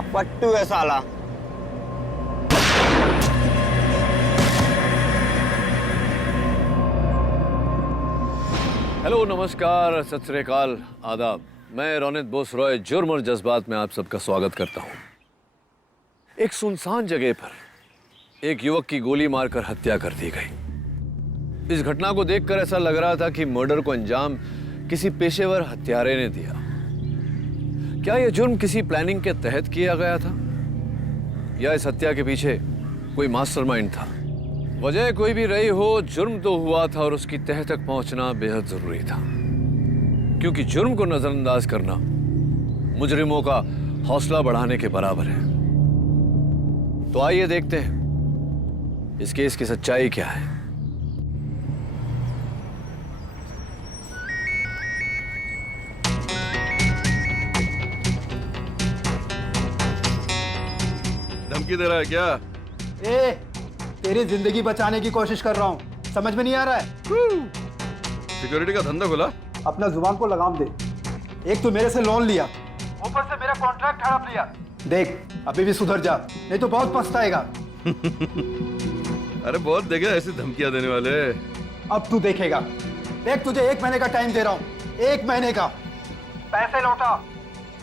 क्या फट्टू है साला। हेलो, नमस्कार, सत श्री अकाल, आदाब। मैं रोनित बोस रॉय जुर्म और जज्बात में आप सबका स्वागत करता हूं। एक सुनसान जगह पर एक युवक की गोली मारकर हत्या कर दी गई। इस घटना को देखकर ऐसा लग रहा था कि मर्डर को अंजाम किसी पेशेवर हत्यारे ने दिया। क्या यह जुर्म किसी प्लानिंग के तहत किया गया था या इस हत्या के पीछे कोई मास्टरमाइंड था? वजह कोई भी रही हो, जुर्म तो हुआ था और उसकी तह तक पहुंचना बेहद जरूरी था, क्योंकि जुर्म को नजरअंदाज करना मुजरिमों का हौसला बढ़ाने के बराबर है। तो आइए देखते हैं इस केस की सच्चाई क्या है। धमकी दे रहा है क्या? ए, तेरी जिंदगी बचाने की कोशिश कर रहा हूँ, समझ में नहीं आ रहा है? सिक्योरिटी का धंधा खोला? अपना जुबान को लगाम दे। एक तो मेरे से लोन लिया, ऊपर से मेरा कॉन्ट्रैक्ट हड़प लिया। देख, अभी भी सुधर जा, नहीं तो बहुत पछताएगा। अरे बहुत देखे ऐसी धमकियां देने वाले। अब तू देखेगा। देख, तुझे 1 महीने का टाइम दे रहा हूँ, 1 महीने का। पैसे लौटा,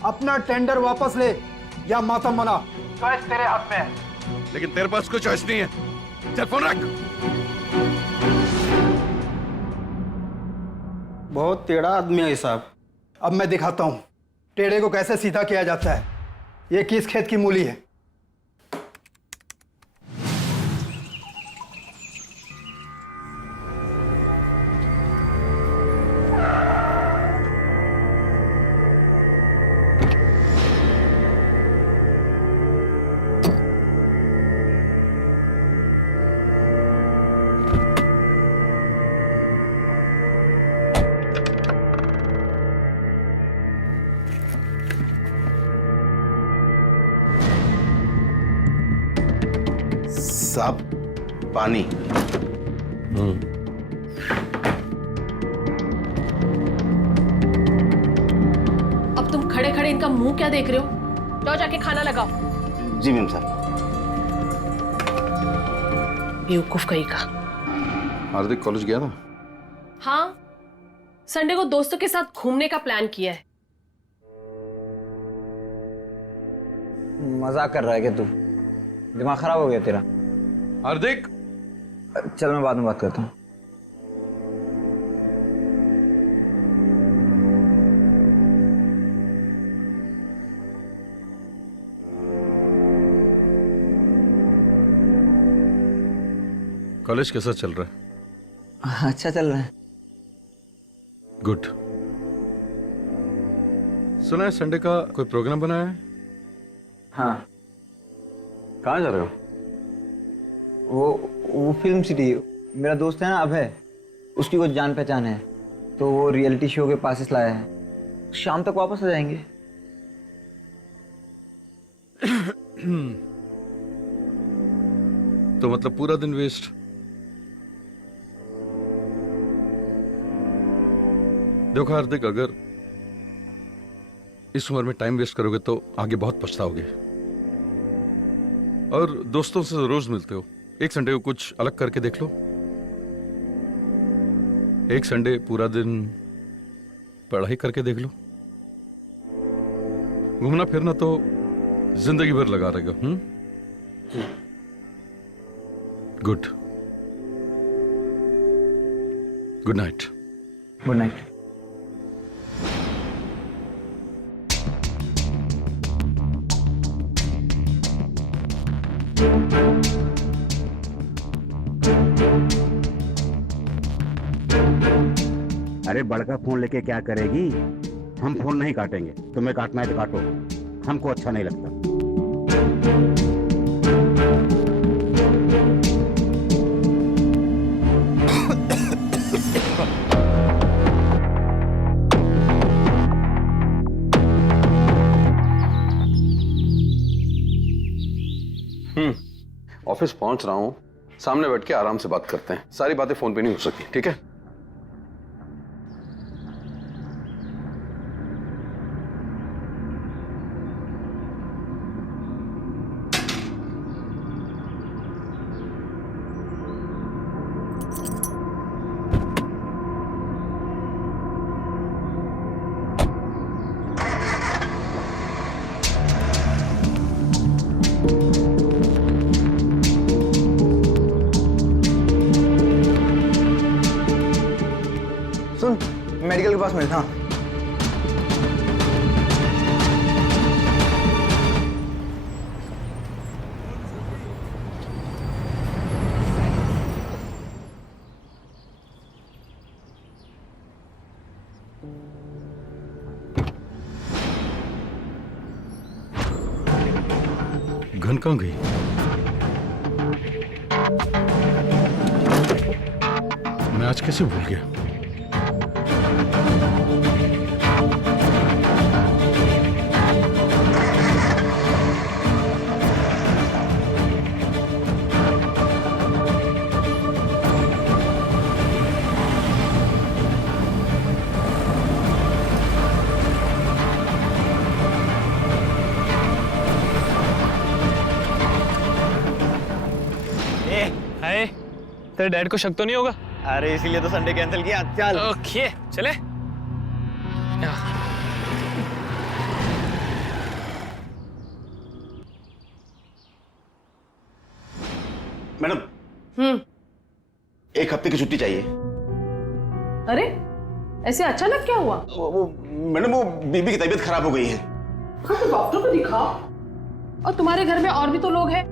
अपना टेंडर वापस ले या मातम मना, चॉइस तेरे हाथ में है। लेकिन तेरे पास कोई चॉइस नहीं है। चल फोन रख। बहुत टेढ़ा आदमी है साहब। अब मैं दिखाता हूँ टेढ़े को कैसे सीधा किया जाता है। ये किस खेत की मूली है? साहब, पानी। अब तुम खड़े खड़े इनका मुंह क्या देख रहे हो? जाओ जाके खाना लगाओ। जी मैम साहब। बेवकूफ कहीं का। हार्दिक कॉलेज गया था? हाँ, संडे को दोस्तों के साथ घूमने का प्लान किया है। मजाक कर रहा है क्या तू? दिमाग खराब हो गया तेरा? हार्दिक, चल मैं बाद में बात करता हूँ। कॉलेज कैसा चल रहा है? अच्छा चल रहा है। गुड। सुना है संडे का कोई प्रोग्राम बनाया है? हाँ, कहाँ जा रहे हो? वो फिल्म सिटी, मेरा दोस्त है ना अभय, उसकी कुछ जान पहचान है, तो वो रियलिटी शो के पासेस लाया है। शाम तक वापस आ जाएंगे। तो मतलब पूरा दिन वेस्ट। देखो हार्दिक, अगर इस उम्र में टाइम वेस्ट करोगे तो आगे बहुत पछताओगे। और दोस्तों से रोज मिलते हो, एक संडे को कुछ अलग करके देख लो। एक संडे पूरा दिन पढ़ाई करके देख लो। घूमना फिरना तो जिंदगी भर लगा रहेगा। Good. Good night. Good night. अरे बड़का फोन लेके क्या करेगी? हम फोन नहीं काटेंगे, तुम्हें काटना है तो काटो, हमको अच्छा नहीं लगता। ऑफिस पहुंच रहा हूं, सामने बैठ के आराम से बात करते हैं। सारी बातें फोन पे नहीं हो सकती, ठीक है? पास में था। गन कहाँ गई? मैं आज कैसे भूल गया? हाय, तेरे डैड को शक तो नहीं होगा? अरे इसीलिए तो संडे कैंसिल किया। चल ओके चले। मैडम, एक हफ्ते की छुट्टी चाहिए। अरे ऐसे अचानक क्या हुआ? मैडम, वो बीबी की तबीयत खराब हो गई है। हाँ तो डॉक्टर को दिखाओ। और तुम्हारे घर में और भी तो लोग हैं।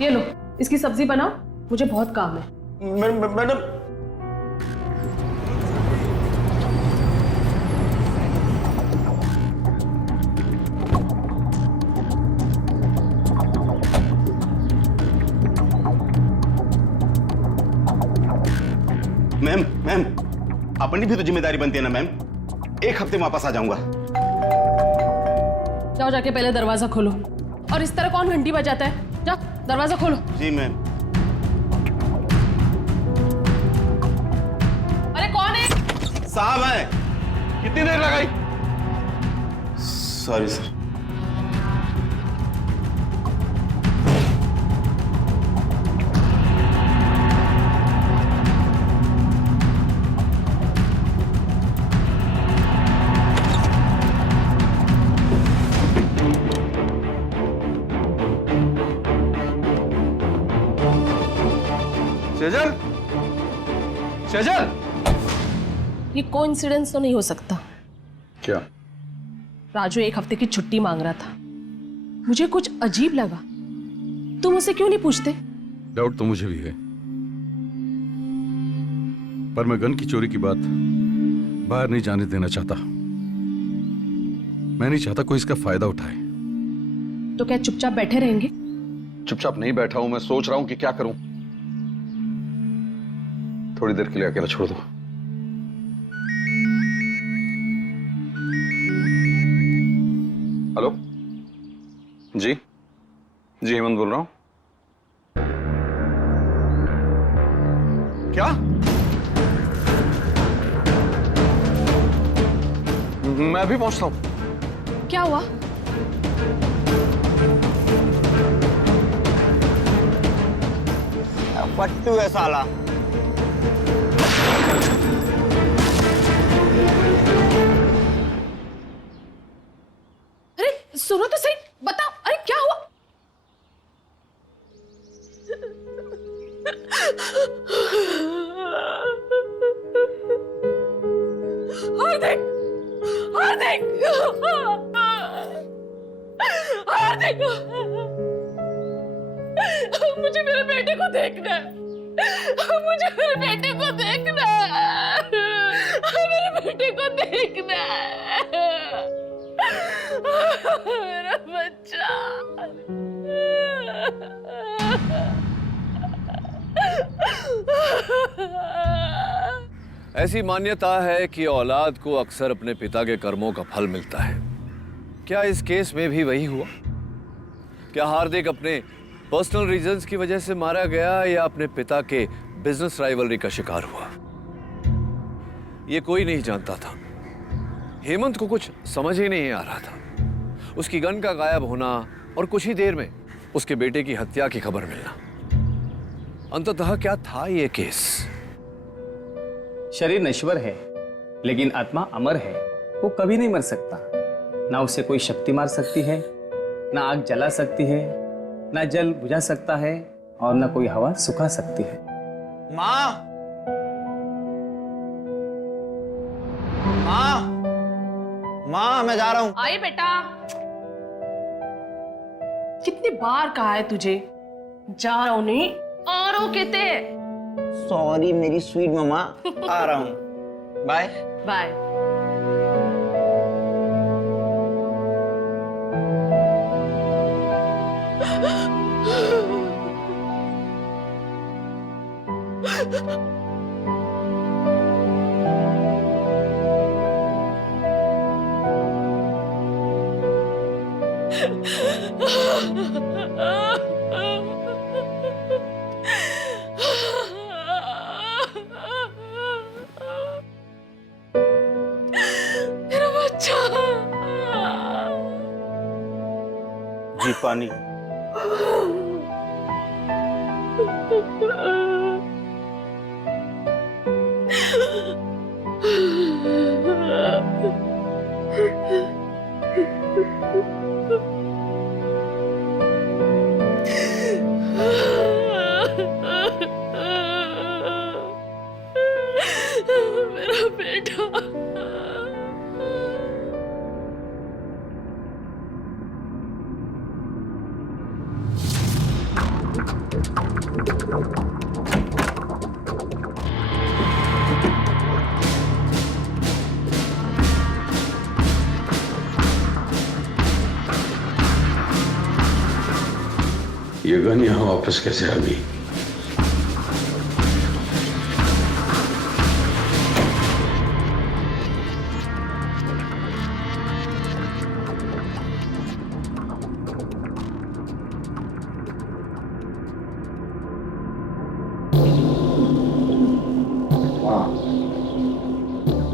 ये लो, इसकी सब्जी बनाओ, मुझे बहुत काम है। मैडम, मैम अपनी भी तो जिम्मेदारी बनती है ना मैम। एक हफ्ते में वापस आ जाऊंगा। जाओ जाके पहले दरवाजा खोलो। और इस तरह कौन घंटी बजाता है? जाओ दरवाजा खोलो। जी मैम। अरे कौन है? साहब है। कितनी देर लगाई? Sorry sir. सेजल, सेजल, ये कोइंसिडेंस तो नहीं हो सकता। क्या? राजू एक हफ्ते की छुट्टी मांग रहा था। मुझे कुछ अजीब लगा। तुम उसे क्यों नहीं पूछते? डाउट तो मुझे भी है, पर मैं गन की चोरी की बात बाहर नहीं जाने देना चाहता। मैं नहीं चाहता कोई इसका फायदा उठाए। तो क्या चुपचाप बैठे रहेंगे? चुपचाप नहीं बैठा हूं, मैं सोच रहा हूं कि क्या करूं। थोड़ी देर के लिए अकेला छोड़ दो। हेलो जी, जी हेमंत बोल रहा हूं। क्या? मैं अभी पहुंचता हूं। क्या हुआ? पट्टू है साला। अरे सुनो तो सही, बताओ, अरे क्या हुआ? हार्दिक, हार्दिक, हार्दिक, मुझे मेरे बेटे को देखना है। मुझे मेरे बेटे को देखना है। मेरे बेटे को देखना है। मेरा बच्चा। ऐसी मान्यता है कि औलाद को अक्सर अपने पिता के कर्मों का फल मिलता है। क्या इस केस में भी वही हुआ? क्या हार्दिक अपने पर्सनल रीजंस की वजह से मारा गया या अपने पिता के बिजनेस राइवलरी का शिकार हुआ? ये कोई नहीं जानता था। हेमंत को कुछ समझ ही नहीं आ रहा था। उसकी गन का गायब होना और कुछ ही देर में उसके बेटे की हत्या की खबर मिलना। अंततः क्या था ये केस? शरीर नश्वर है लेकिन आत्मा अमर है। वो कभी नहीं मर सकता। ना उसे कोई शक्ति मार सकती है, ना आग जला सकती है, ना जल बुझा सकता है और ना कोई हवा सुखा सकती है। माँ, माँ, माँ मैं जा रहा हूँ। आइए बेटा। कितनी बार कहा है तुझे, जा रहा हूं नहीं आ रहा हूं कहते। सॉरी मेरी स्वीट मम्मा, आ रहा हूँ। Bye bye. मेरा बच्चा। जी पानी। मेरा बेटा। ये गन यहाँ वापस कैसे आ गई?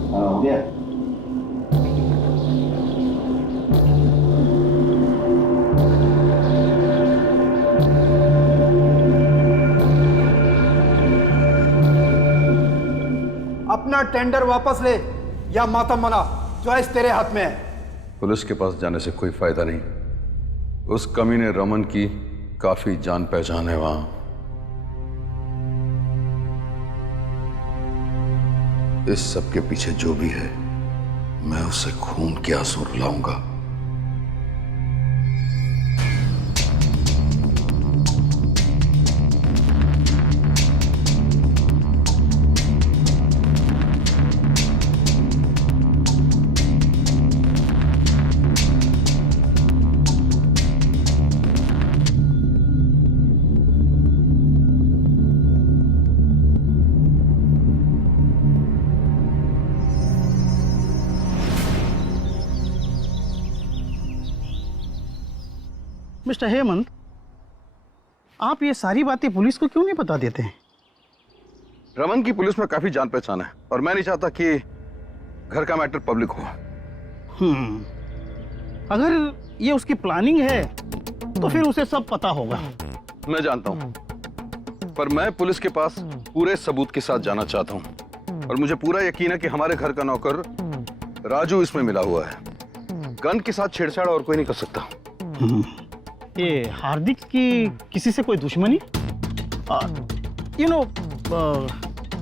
हो गया। अपना टेंडर वापस ले या मातम मना, चॉइस तेरे हाथ में है। पुलिस के पास जाने से कोई फायदा नहीं। उस कमीने रमन की काफी जान पहचान है वहां। इस सब के पीछे जो भी है, मैं उसे खून के आंसू रुलाऊंगा। मिस्टर हेमंत, आप ये सारी बातें पुलिस को क्यों नहीं बता देते हैं? रमन की पुलिस में काफी जान पहचान है और मैं नहीं चाहता कि घर का मैटर पब्लिक हो। अगर ये उसकी प्लानिंग है तो फिर उसे सब पता होगा। मैं जानता हूं, पर मैं पुलिस के पास पूरे सबूत के साथ जाना चाहता हूं और मुझे पूरा यकीन है कि हमारे घर का नौकर राजू इसमें मिला हुआ है। गन के साथ छेड़छाड़ और कोई नहीं कर सकता। ये हार्दिक की किसी से कोई दुश्मनी?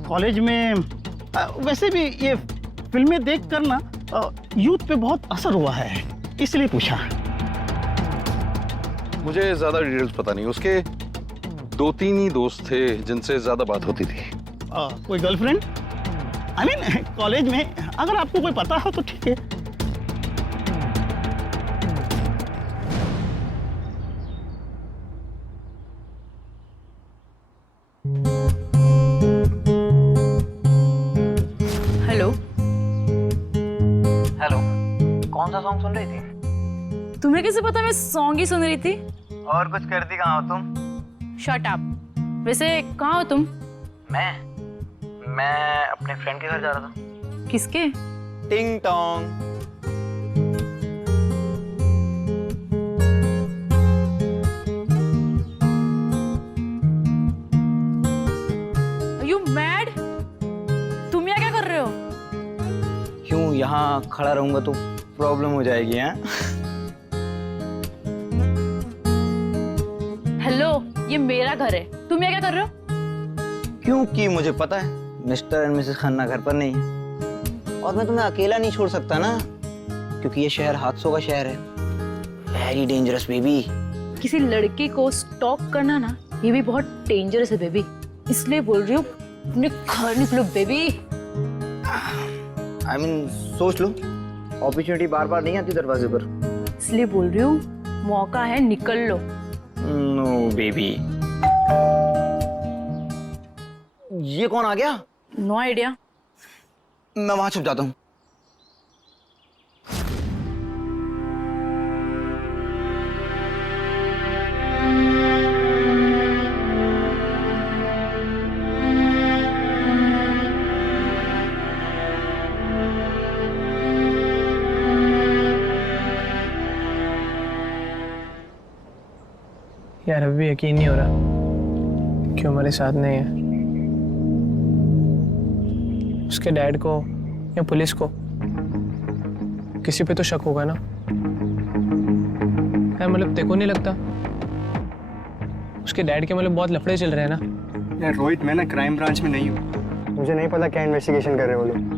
कॉलेज में वैसे भी ये फिल्में देख कर ना यूथ पे बहुत असर हुआ है, इसलिए पूछा। मुझे ज्यादा डिटेल्स पता नहीं। उसके 2-3 ही दोस्त थे जिनसे ज्यादा बात होती थी। कोई गर्लफ्रेंड? आई मीन कॉलेज में, अगर आपको कोई पता हो तो ठीक है। हेलो। हेलो, कौन सा सॉन्ग सुन रही थी? तुम्हें कैसे पता मैं सॉन्ग ही सुन रही थी? और कुछ करती कहाँ हो तुम? Shut up. वैसे कहाँ हो तुम? मैं अपने फ्रेंड के घर जा रहा था। किसके? टिंग टोंग। You mad? तुम यहाँ क्या कर रहे हो? क्यों यहाँ खड़ा रहूंगा तो प्रॉब्लम हो जाएगी? हैं? हेलो, ये मेरा घर है, तुम यहाँ क्या कर रहे हो? क्योंकि मुझे पता है मिस्टर एंड मिसेस खन्ना घर पर नहीं है और मैं तुम्हें अकेला नहीं छोड़ सकता ना, क्योंकि ये शहर हादसों का शहर है। Very dangerous baby. किसी लड़के को स्टॉक करना ना, ये भी बहुत डेंजरस है बेबी। इसलिए बोल रही हूँ अपने घर निकलो बेबी। आई मीन सोच लो, अपॉर्चुनिटी बार बार नहीं आती दरवाजे पर। इसलिए बोल रही हूँ मौका है, निकल लो। No baby. ये कौन आ गया? No idea. मैं वहां छुप जाता हूँ। यार अभी भी यकीन नहीं हो रहा कि हमारे साथ नहीं है। उसके डैड को या पुलिस को किसी पे तो शक होगा ना यार। मतलब तेको नहीं लगता उसके डैड के मतलब बहुत लफड़े चल रहे हैं ना? यार रोहित, मैं ना क्राइम ब्रांच में नहीं हूँ, मुझे नहीं पता क्या इन्वेस्टिगेशन कर रहे हो लोग।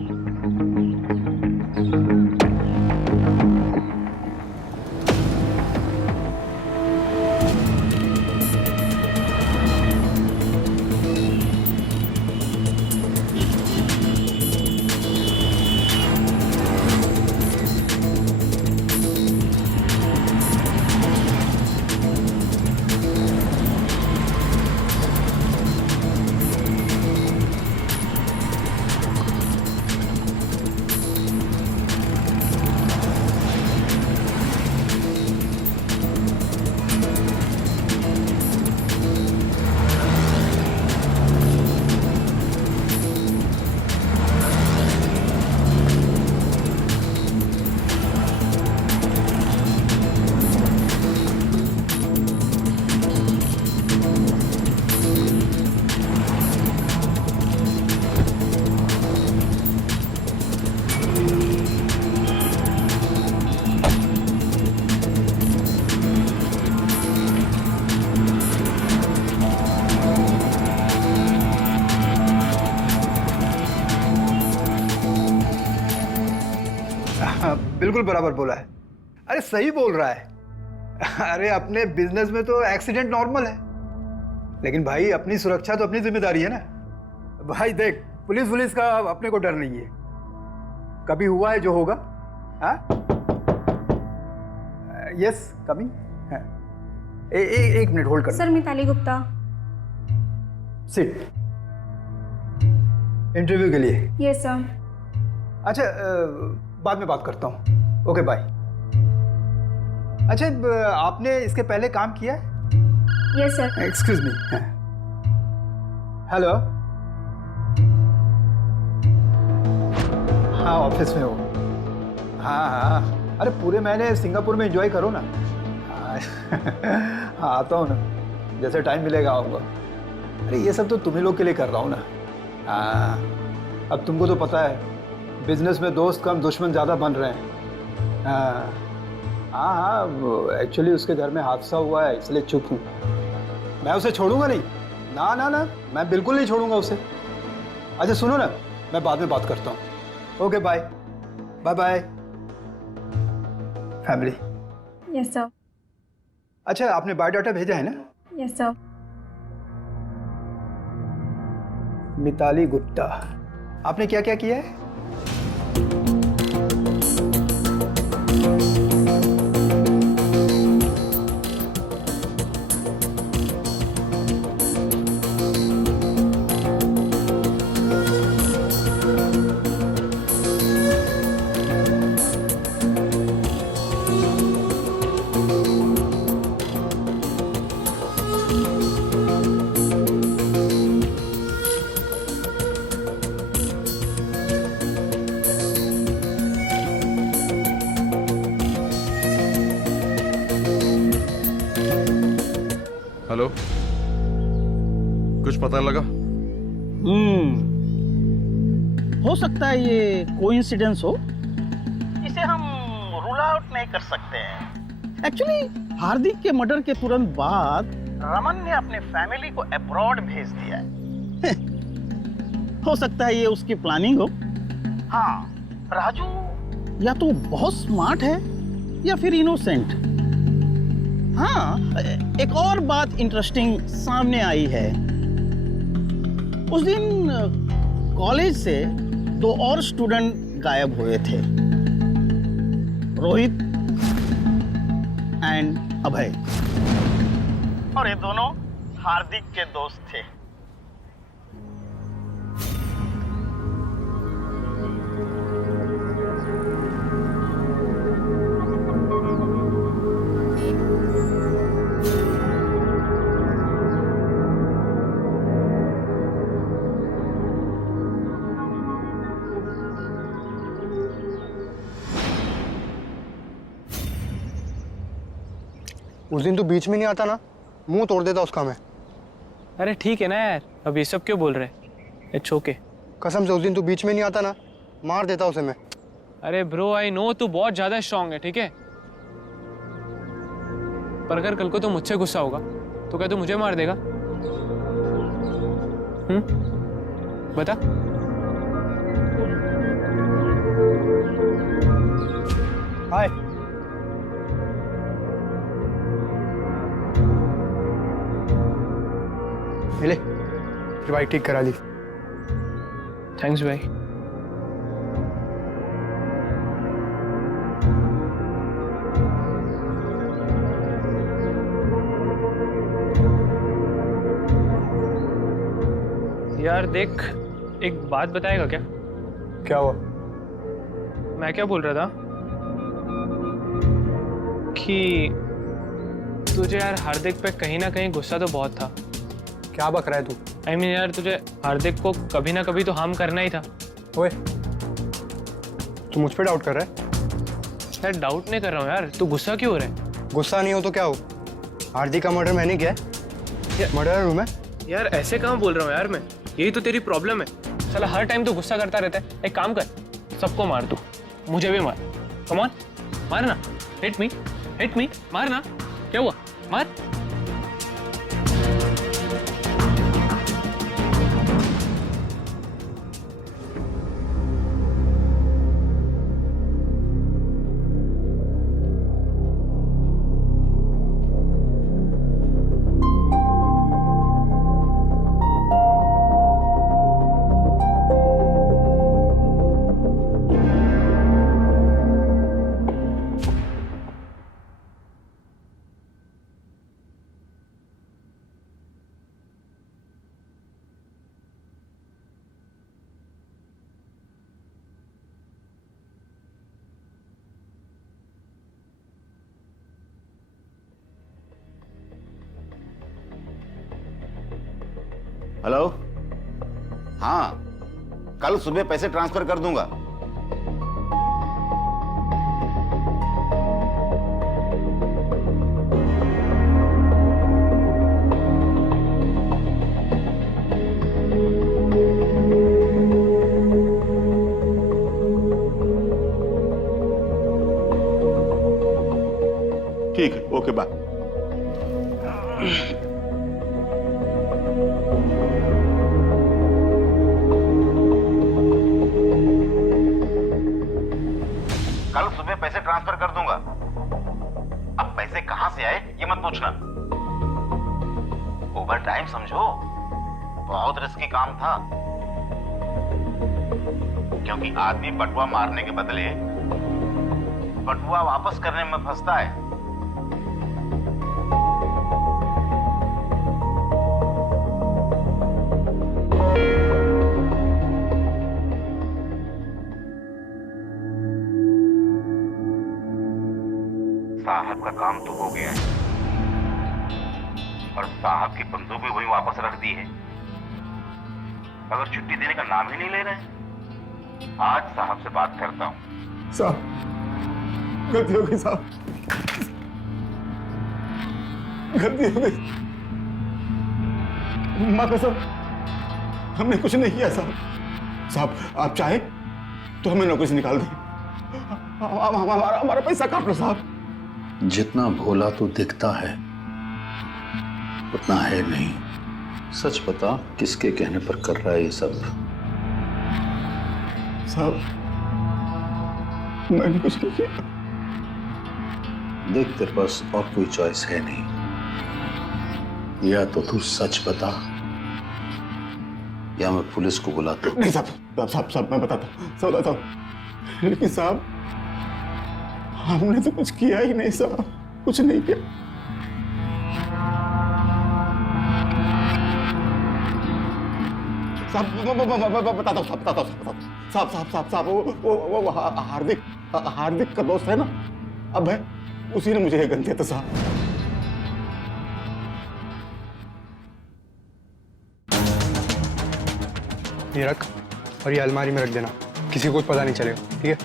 बिल्कुल बराबर बोला है। अरे सही बोल रहा है। अरे अपने बिजनेस में तो एक्सीडेंट नॉर्मल है, लेकिन भाई अपनी सुरक्षा तो अपनी जिम्मेदारी है ना। भाई देख, पुलिस का अपने को डर नहीं है, कभी हुआ है जो होगा। हाँ यस कमिंग। एक मिनट होल्ड कर sir, Mitali Gupta. Sit. Interview के लिए? Yes sir. अच्छा बाद में बात करता हूँ। Okay bye. अच्छा आपने इसके पहले काम किया है? Yes sir. Excuse me. Hello. हाँ ऑफिस में हो? हाँ अरे पूरे महीने सिंगापुर में एंजॉय करो ना। हाँ आता हूँ ना, जैसे टाइम मिलेगा आऊँगा। अरे ये सब तो तुम्ही लोग के लिए कर रहा हूँ ना। हाँ अब तुमको तो पता है बिजनेस में दोस्त कम दुश्मन ज़्यादा बन रहे हैं। हाँ एक्चुअली उसके घर में हादसा हुआ है, इसलिए चुप हूँ। मैं उसे छोड़ूंगा नहीं, ना ना ना, मैं बिल्कुल नहीं छोड़ूंगा उसे। अच्छा सुनो ना, मैं बाद में बात करता हूँ। Okay bye bye bye. Family. Yes sir. अच्छा आपने बायोडाटा भेजा है ना? Yes sir. मिताली गुप्ता, आपने क्या क्या किया है? हेलो, कुछ पता लगा? हो सकता है ये कोइंसिडेंस हो, इसे हम रूल आउट नहीं कर सकते हैं। एक्चुअली हार्दिक के मर्डर के तुरंत बाद रमन ने अपने फैमिली को अब्रॉड भेज दिया है। हो सकता है ये उसकी प्लानिंग हो। हाँ, राजू या तो बहुत स्मार्ट है या फिर इनोसेंट। हाँ, एक और बात इंटरेस्टिंग सामने आई है। उस दिन कॉलेज से 2 और स्टूडेंट गायब हुए थे, रोहित एंड अभय, और ये दोनों हार्दिक के दोस्त थे। उस दिन तो बीच में नहीं आता ना, मुंह तोड़ देता उसका मैं। अरे ठीक है ना यार, अब ये सब क्यों बोल रहे? It's okay. कसम से उस दिन तो बीच में नहीं आता ना, मार देता उसे मैं। अरे ब्रो आई नो तू बहुत ज्यादा स्ट्रांग है, ठीक है, पर अगर कल को तू मुझसे गुस्सा होगा तो क्या तू मुझे मार देगा? बता। हाय। ले फिर बाइक ठीक करा ली। थैंक्स भाई। यार देख, एक बात बताएगा क्या? क्या हुआ? मैं क्या बोल रहा था कि तुझे यार हार्दिक पे कहीं ना कहीं गुस्सा तो बहुत था। क्या बक रहा है तू? आई मीन यार, तुझे हार्दिक को कभी ना कभी तो हार्म करना ही था। ओए, तू मुझ पे डाउट कर रहा है? यार डाउट नहीं कर रहा हूँ यार, तू गुस्सा क्यों हो रहा है? गुस्सा नहीं हो तो क्या हो? हार्दिक का मर्डर मैंने किया है, मर्डर हूँ मैं। यार ऐसे कहाँ बोल रहा हूँ यार मैं, यही तो तेरी प्रॉब्लम है। साला हर टाइम तो गुस्सा करता रहता है। एक काम कर, सबको मार तू, मुझे भी मार। कम ऑन, मार ना। हिट मी, मार ना। क्या हुआ, मार। हेलो, हाँ, कल सुबह पैसे ट्रांसफर कर दूंगा। ठीक है, ओके, बाय। कल सुबह पैसे ट्रांसफर कर दूंगा। अब पैसे कहां से आए ये मत पूछना। ओवर टाइम समझो, बहुत रिस्की काम था, क्योंकि आदमी बटुआ मारने के बदले बटुआ वापस करने में फंसता है। साहब का काम तो हो गया है, और साहब की बंदूक भी वहीं वापस रख दी है। अगर छुट्टी देने का नाम ही नहीं ले रहे, आज साहब से बात करता हूं। साहब, गलती हो गई साहब, गलती हो गई। माँ कसम, हमने कुछ नहीं किया साहब। साहब, आप चाहे तो हमें नौकरी से निकाल दें, हमारा पैसा काट लो साहब। जितना भोला तू दिखता है उतना है नहीं। सच बता, किसके कहने पर कर रहा है ये सब? साहब, मैंने कुछ नहीं किया। देख, तेरे पास और कोई चॉइस है नहीं। या तो तू सच बता या मैं पुलिस को बुलाता हूँ। नहीं साहब, मैं बताता हूँ, सब बताता हूँ। लेकिन साहब, हमने तो कुछ किया ही नहीं साहब, कुछ नहीं किया। साहब बताता हूँ, साहब वो हार्दिक का दोस्त है ना, अब है, उसी ने मुझे ये गन दिया था साहब। ये रख और ये अलमारी में रख देना, किसी को कुछ पता नहीं चलेगा, ठीक है?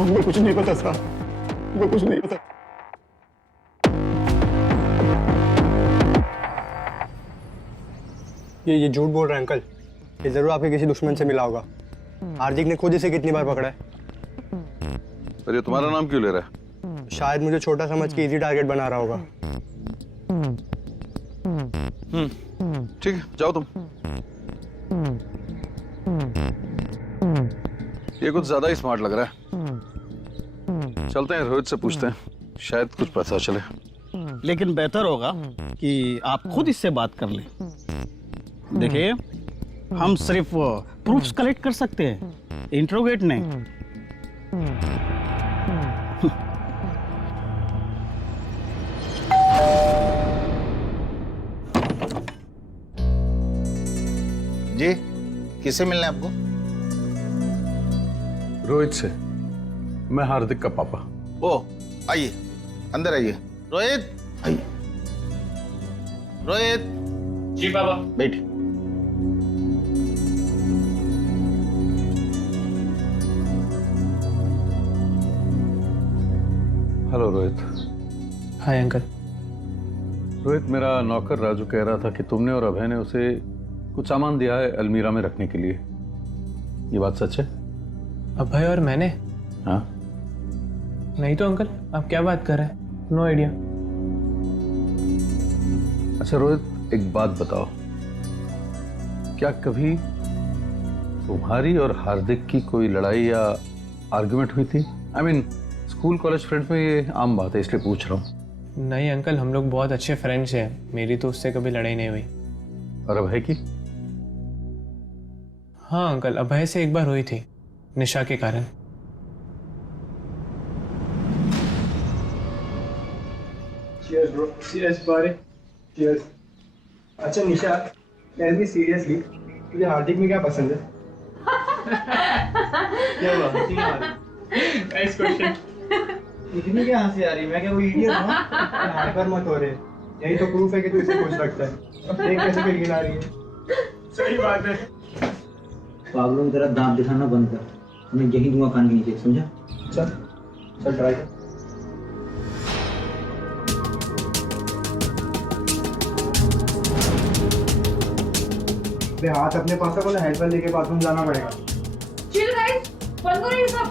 मुझे कुछ नहीं पता साहब, मुझे कुछ नहीं पता। ये झूठ बोल रहा है अंकल, ये जरूर आपके किसी दुश्मन से मिला होगा। हार्दिक ने खुद इसे कितनी बार पकड़ा है। पर ये तुम्हारा नाम क्यों ले रहा है? शायद मुझे छोटा समझ के इजी टारगेट बना रहा होगा। ठीक है, जाओ तुम। ये कुछ ज्यादा ही स्मार्ट लग रहा है। चलते हैं, रोहित से पूछते हैं, शायद कुछ पता चले। लेकिन बेहतर होगा कि आप खुद इससे बात कर लें। देखिए, हम सिर्फ प्रूफ्स कलेक्ट कर सकते हैं, इंट्रोगेट नहीं। जी, किससे मिलना है आपको? रोहित से। मैं हार्दिक का पापा। ओ, आइए, अंदर आइए। रोहित, आइए। रोहित। जी पापा। बैठ। Hello Rohit. Hi uncle. Rohit, मेरा नौकर राजू कह रहा था कि तुमने और अभय ने उसे कुछ सामान दिया है अलमीरा में रखने के लिए। ये बात सच है? अभय और मैंने? हाँ। नहीं तो अंकल, आप क्या बात कर रहे हैं? No idea. अच्छा रोहित, एक बात बताओ, क्या कभी तुम्हारी और हार्दिक की कोई लड़ाई या आर्गुमेंट हुई थी? I mean, school college friend में ये आम बात है, इसलिए पूछ रहा हूँ। नहीं अंकल, हम लोग बहुत अच्छे फ्रेंड्स हैं। मेरी तो उससे कभी लड़ाई नहीं हुई। और अभय की? हाँ अंकल, अभय से एक बार हुई थी, निशा के कारण। Cheers bro. Cheers buddy. Cheers. अच्छा निशा, टेल मी सीरियसली, तुझे हार्दिक में क्या पसंद है? क्या हुआ? Nice question. इतनी क्या हंसी आ रही है? मैं क्या कोई इडियट हूँ? हाइपर मत हो रहे। यही तो प्रूफ है कि तू इसे खुश रखता है। देख कैसे फिर गिरा रही है। सही बात है। पागलों की तरह दांत दिखाना बंद कर, मैं यही दूंगा कान के नीचे, समझा? चल चल ट्राई कर। हाथ अपने पास रखो ना, हेडफोन लेके बाथरूम जाना पड़ेगा। चिल गाइस, बंद करो ये सब।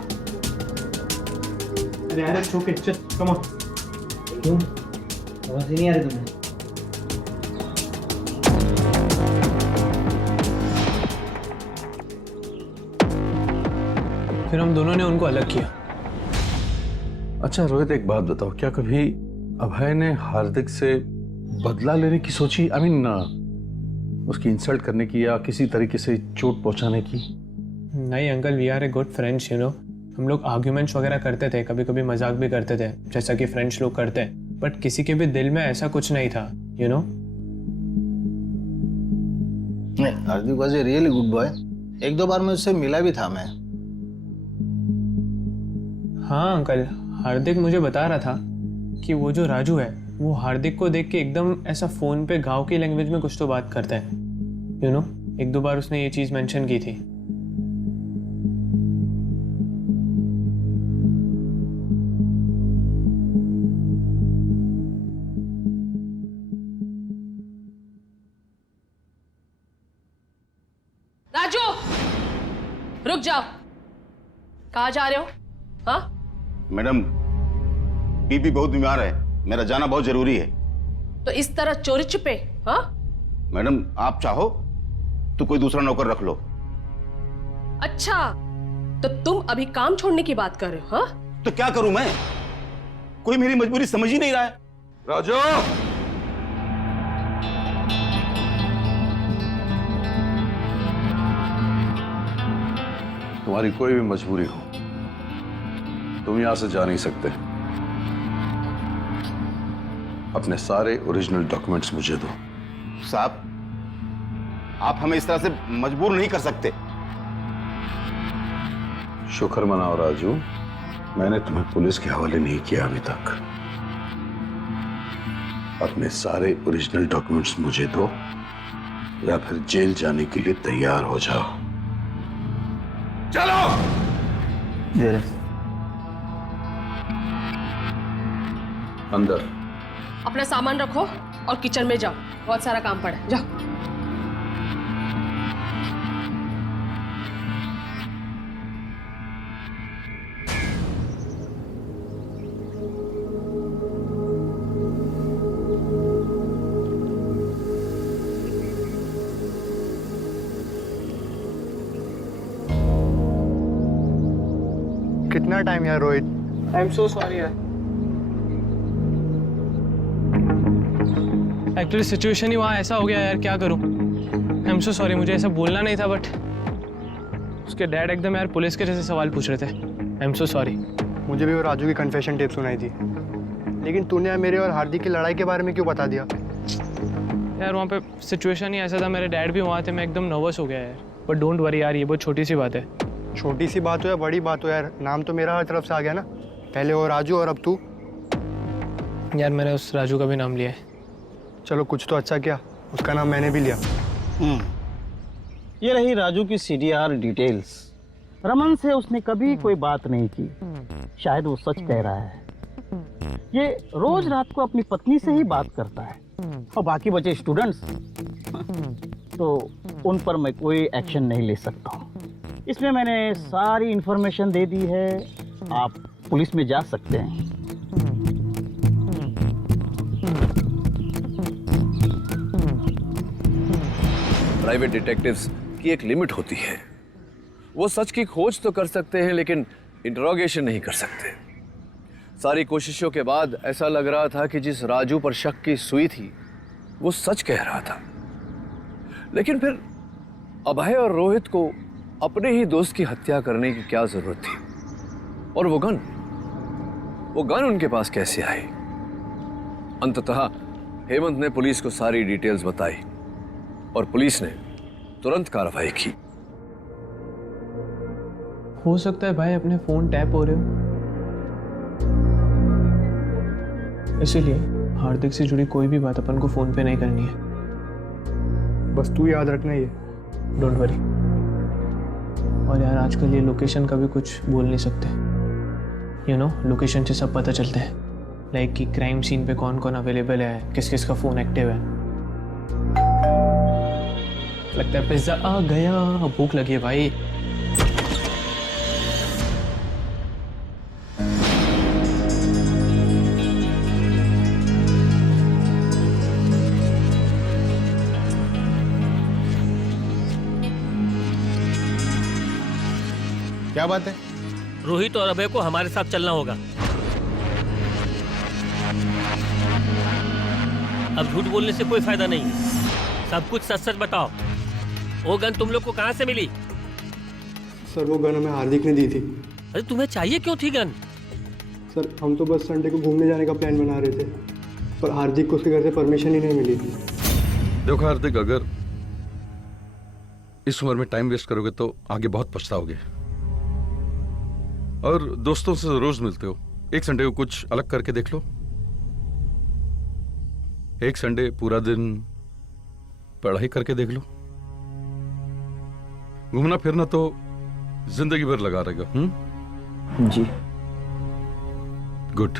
अरे यार छू के चल, कम ऑन। क्यों? आवाज नहीं आ रही तुम्हें? फिर हम दोनों ने उनको अलग किया। अच्छा रोहित, एक बात बताओ, क्या कभी अभय ने हार्दिक से बदला लेने की सोची? आई मीन, उसकी इंसल्ट करने की या किसी तरीके से चोट पहुंचाने की? नहीं uncle, we are a good friends, you know. हम लोग आर्ग्यूमेंट्स वगैरह करते थे, कभी कभी मजाक भी करते थे, जैसा कि फ्रेंड्स लोग करते हैं, बट किसी के भी दिल में ऐसा कुछ नहीं था, यू नो। नहीं, Hardik was a really good boy. एक दो बार मैं उससे मिला भी था मैं। हाँ अंकल, हार्दिक मुझे बता रहा था कि वो जो राजू है, वो हार्दिक को देख के एकदम ऐसा फोन पे गांव की लैंग्वेज में कुछ तो बात करता है, यू नो। एक दो बार उसने ये चीज मेंशन की थी। रुक जाओ। कहाँ जा रहे हो? हाँ? मैडम, बीबी बहुत बीमार है, मेरा जाना बहुत जरूरी है। तो इस तरह चोरी छुपे? हाँ? मैडम, आप चाहो तो कोई दूसरा नौकर रख लो। अच्छा, तो तुम अभी काम छोड़ने की बात कर रहे हो? हाँ? तो क्या करूं मैं? कोई मेरी मजबूरी समझ ही नहीं रहा है। राजू, तुम्हारी कोई भी मजबूरी हो, तुम यहां से जा नहीं सकते। अपने सारे ओरिजिनल डॉक्यूमेंट्स मुझे दो। साहब, आप हमें इस तरह से मजबूर नहीं कर सकते। शुक्र मनाओ राजू, मैंने तुम्हें पुलिस के हवाले नहीं किया अभी तक। अपने सारे ओरिजिनल डॉक्यूमेंट्स मुझे दो या फिर जेल जाने के लिए तैयार हो जाओ। चलो। दे रहे। अंदर। अपना सामान रखो और किचन में जाओ, बहुत सारा काम पड़ा है। जाओ। कितना टाइम यार Rohit? I am so sorry यार। एक्चुअली सिचुएशन ही वहाँ ऐसा हो गया यार, क्या करूँ। आई एम सो सॉरी, मुझे ऐसा बोलना नहीं था, बट उसके डैड एकदम यार पुलिस के जैसे सवाल पूछ रहे थे। I am so sorry. मुझे भी वो राजू की कन्फेशन टेप सुनाई थी, लेकिन तूने मेरे और हार्दिक की लड़ाई के बारे में क्यों बता दिया? यार वहाँ पे सिचुएशन ही ऐसा था, मेरे डैड भी वहाँ थे, मैं एकदम नर्वस हो गया यार। बट डोंट वरी यार, ये बहुत छोटी सी बात है। छोटी सी बात हो या बड़ी बात हो यार, नाम तो मेरा हर तरफ से आ गया ना। पहले वो राजू और अब तू। यार मैंने उस राजू का भी नाम लिया है। चलो कुछ तो अच्छा किया, उसका नाम मैंने भी लिया। ये रही राजू की सीडीआर डिटेल्स। रमन से उसने कभी कोई बात नहीं की, शायद वो सच कह रहा है। ये रोज रात को अपनी पत्नी से ही बात करता है, और बाकी बचे स्टूडेंट्स तो उन पर मैं कोई एक्शन नहीं ले सकता हूँ। इसमें मैंने सारी इंफॉर्मेशन दे दी है, आप पुलिस में जा सकते हैं। प्राइवेट डिटेक्टिव्स की एक लिमिट होती है। वो सच की खोज तो कर सकते हैं, लेकिन इंटरोगेशन नहीं कर सकते। सारी कोशिशों के बाद ऐसा लग रहा था कि जिस राजू पर शक की सुई थी वो सच कह रहा था। लेकिन फिर अभय और रोहित को अपने ही दोस्त की हत्या करने की क्या जरूरत थी? और वो गन उनके पास कैसे आई? अंततः हेमंत ने पुलिस को सारी डिटेल्स बताई और पुलिस ने तुरंत कार्रवाई की। हो सकता है भाई अपने फोन टैप हो रहे हो, इसीलिए हार्दिक से जुड़ी कोई भी बात अपन को फोन पे नहीं करनी है। बस तू याद रखना ये। Don't worry. और यार आजकल ये लोकेशन का भी कुछ बोल नहीं सकते, यू नो, लोकेशन से सब पता चलता है। लाइक कि क्राइम सीन पे कौन कौन अवेलेबल है, किस किस का फोन एक्टिव है। लगता है पिज्जा आ गया, भूख लगी है भाई। क्या बात है? रोहित और अभय को हमारे साथ चलना होगा। अब झूठ बोलने से कोई फायदा नहीं है, सब कुछ सच सच बताओ। वो गन तुम लोग को कहाँ से मिली? सर वो गन हमें हार्दिक ने दी थी। अरे तुम्हें चाहिए क्यों थी गन? सर हम तो बस संडे को घूमने जाने का प्लान बना रहे थे, पर हार्दिक को उसके घर से परमिशन ही नहीं मिली। देखो हार्दिक, अगर इस उम्र में टाइम वेस्ट करोगे तो आगे बहुत पछताओगे। और दोस्तों से रोज मिलते हो, एक संडे को कुछ अलग करके देख लो। एक संडे पूरा दिन पढ़ाई करके देख लो। घूमना फिरना तो जिंदगी भर लगा रहेगा। जी। Good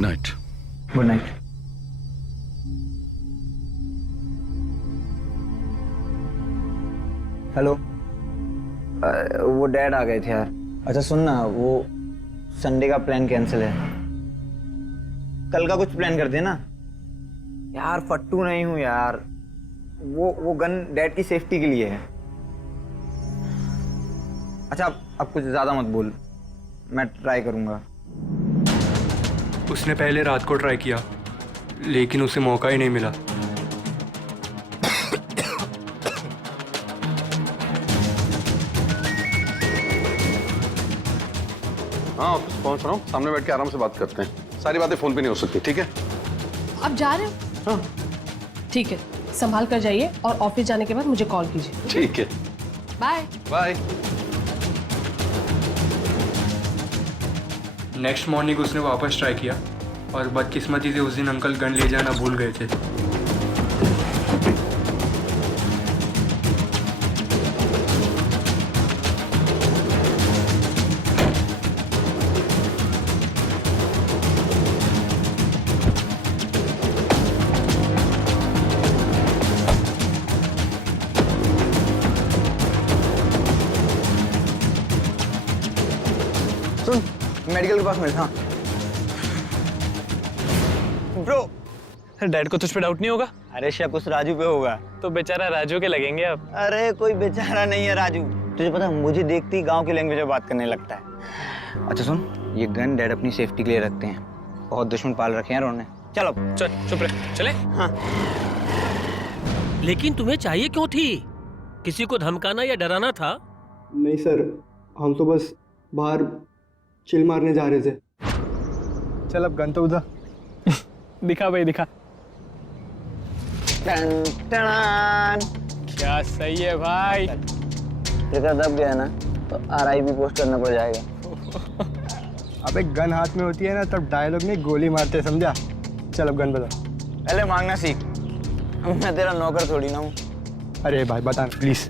night. Good night. Hello. वो डैड आ गए थे यार। अच्छा सुन ना, वो संडे का प्लान कैंसिल है, कल का कुछ प्लान करते हैं ना। यार फट्टू नहीं हूँ यार, वो गन डैड की सेफ्टी के लिए है। अच्छा अब कुछ ज्यादा मत बोल, मैं ट्राई करूंगा। उसने पहले रात को ट्राई किया लेकिन उसे मौका ही नहीं मिला। हाँ ऑफिस पहुंच रहा हूँ, सामने बैठ के आराम से बात करते हैं। सारी बातें फोन पे नहीं हो सकती, ठीक है? आप जा रहे हो? हाँ ठीक है, संभाल कर जाइए और ऑफिस जाने के बाद मुझे कॉल कीजिए। ठीक है, बाय बाय। नेक्स्ट मॉर्निंग उसने वापस ट्राई किया और बदकिस्मती से उस दिन अंकल गन ले जाना भूल गए थे। सुन, मेडिकल के पास मिल। हाँ ब्रो। डैड को तुझ पे डाउट नहीं होगा? अरे शक उस राजू पे होगा। तो बेचारा राजू के लगेंगे अब। अरे कोई बेचारा नहीं है राजू, तुझे पता है मुझे देखती गांव की लैंग्वेज में बात करने लगता है। अच्छा सुन, ये गन डैड अपनी सेफ्टी के लिए रखते हैं, बहुत दुश्मन पाल रखे हैं उन्होंने। चलो चल चुप रहे, चले। हाँ। लेकिन तुम्हें चाहिए क्यों थी? किसी को धमकाना या डराना था? नहीं सर, हम तो बस बाहर चिल मारने जा रहे थे। चल अब गन तो उधर। दिखा भाई दिखा। टन टन। क्या सही है भाई। ट्रिगर दब गया ना तो RIP पोस्ट करना पड़ जाएगा। अबे गन हाथ में होती है ना तब डायलॉग नहीं गोली मारते, समझा? चल अब गन बता। पहले मांगना सीख, मैं तेरा नौकर थोड़ी ना हूँ। अरे भाई बता प्लीज।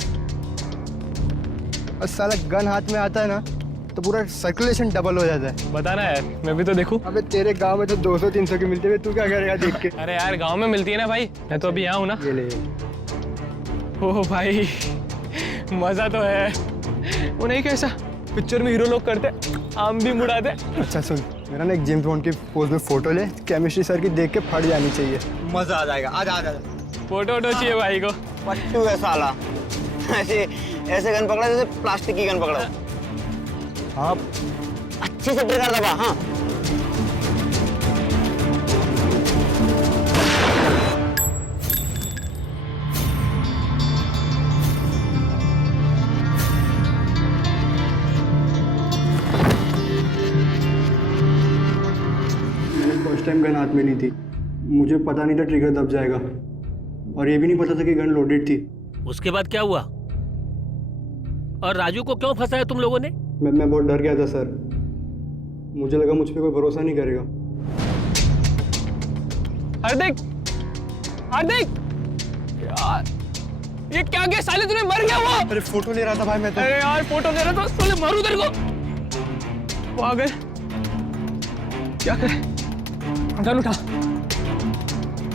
और साला गन हाथ में आता है ना तो पूरा सर्कुलेशन डबल हो जाता है। बताना यार, मैं भी तो देखूं। अबे तेरे गांव में तो 200-300 की मिलती है, तू क्या करेगा देख के? अरे यार गांव में मिलती है ना भाई, मैं तो अभी यहाँ हूँ ना। ये ले। ओह भाई मजा तो है। वो नहीं कैसा पिक्चर में हीरो लोग करते, आम भी मुड़ाते। अच्छा सुन, मेरा ना एक जेम्स बॉन्ड की पोज में फोटो ले, केमिस्ट्री सर की देख के फट जानी चाहिए। मजा आ जाएगा। आजा आजा। फोटो चाहिए भाई को। पट्टू है साला, ऐसे गन पकड़ा जैसे प्लास्टिक की गन पकड़ा। हाँ अच्छे से ट्रिगर दबा। हाँ मैंने फर्स्ट टाइम गन हाथ में ली थी, मुझे पता नहीं था ट्रिगर दब जाएगा और ये भी नहीं पता था कि गन लोडेड थी। उसके बाद क्या हुआ? और राजू को क्यों फंसाया तुम लोगों ने? मैं बहुत डर गया था सर, मुझे लगा मुझ पे कोई भरोसा नहीं करेगा। हार्दिक, हार्दिक यार ये क्या गया साले, तूने मर गया वो। अरे फोटो ले रहा था भाई मैं तो। अरे यार फोटो ले रहा था, साले मारू तेरे को। वो आ गए, क्या करे? गन उठा,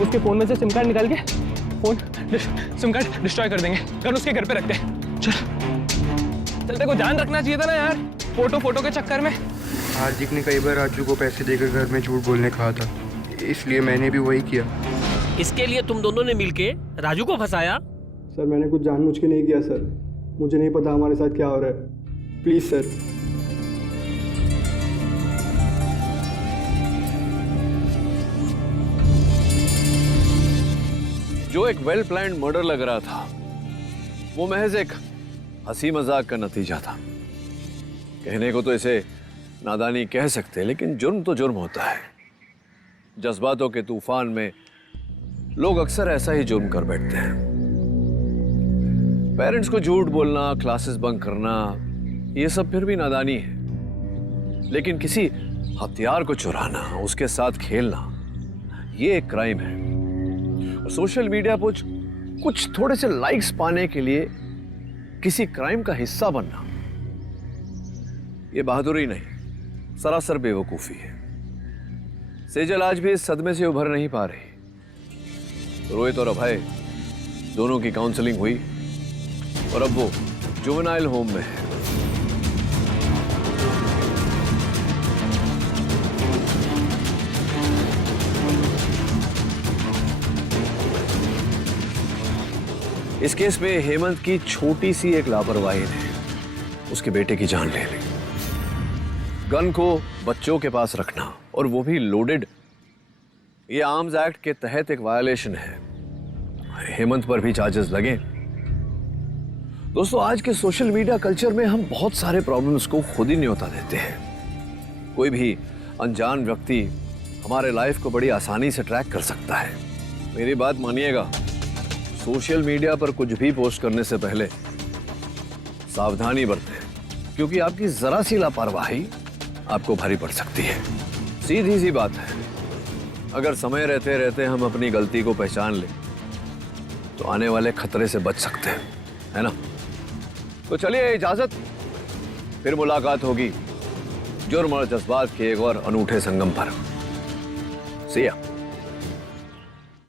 उसके फोन में से सिम कार्ड निकाल के सिम कार्ड डिस्ट्रॉय कर देंगे। गन उसके घर पे रखते हैं। चल तेरे को ध्यान रखना चाहिए था ना यार, फोटो के चक्कर में। हार्दिक ने कई बार राजू को पैसे देकर घर में झूठ बोलने कहा था, इसलिए मैंने भी वही किया। इसके लिए तुम दोनों ने मिलके राजू को फंसाया? सर मैंने कुछ जानबूझ के नहीं किया सर, मुझे नहीं पता हमारे साथ क्या हो रहा है, प्लीज सर। जो एक वेल प्लान्ड मर्डर लग रहा था वो महज एक हंसी मजाक का नतीजा था। कहने को तो इसे नादानी कह सकते, लेकिन जुर्म तो जुर्म होता है। जज्बातों के तूफान में लोग अक्सर ऐसा ही जुर्म कर बैठते हैं। पेरेंट्स को झूठ बोलना, क्लासेस बंक करना, ये सब फिर भी नादानी है, लेकिन किसी हथियार को चुराना, उसके साथ खेलना, ये एक क्राइम है। और सोशल मीडिया पर कुछ थोड़े से लाइक्स पाने के लिए किसी क्राइम का हिस्सा बनना, ये बहादुरी नहीं, सरासर बेवकूफी है। सेजल आज भी इस सदमे से उभर नहीं पा रही। रोहित और अभय दोनों की काउंसलिंग हुई, और अब वो जुवेनाइल होम में है। इस केस में हेमंत की छोटी सी एक लापरवाही ने उसके बेटे की जान ले ली। गन को बच्चों के पास रखना और वो भी लोडेड, ये आर्म्स एक्ट के तहत एक वायलेशन है। हेमंत पर भी चार्जेस लगे। दोस्तों, आज के सोशल मीडिया कल्चर में हम बहुत सारे प्रॉब्लम्स को खुद ही न्योता देते हैं। कोई भी अनजान व्यक्ति हमारे लाइफ को बड़ी आसानी से ट्रैक कर सकता है। मेरी बात मानिएगा, सोशल मीडिया पर कुछ भी पोस्ट करने से पहले सावधानी बरतें, क्योंकि आपकी जरा सी लापरवाही आपको भारी पड़ सकती है। सीधी सी बात है, अगर समय रहते रहते हम अपनी गलती को पहचान लें तो आने वाले खतरे से बच सकते हैं, है ना? तो चलिए, इजाजत, फिर मुलाकात होगी जुर्म और जज्बात के एक और अनूठे संगम पर। See ya.